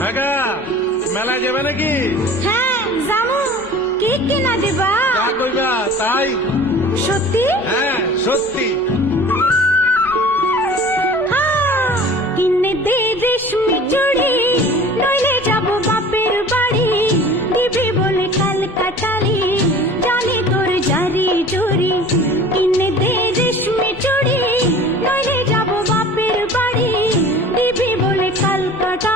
কাকা মেলায় যাবে নাকি? হ্যাঁ যাবো। কি কিনা দিবা? যা কইবা তাই। সত্যি? হ্যাঁ সত্যি। কিনে দে রেশমি চুড়ি, নইলে যাবো বাপের বাড়ি। দিবি বলে কালকাটালি, জানি তোর জারি জুরি। কিনে দে রেশমি চুড়ি, নইলে যাবো বাপের বাড়ি। দিবি বলে কালকাটা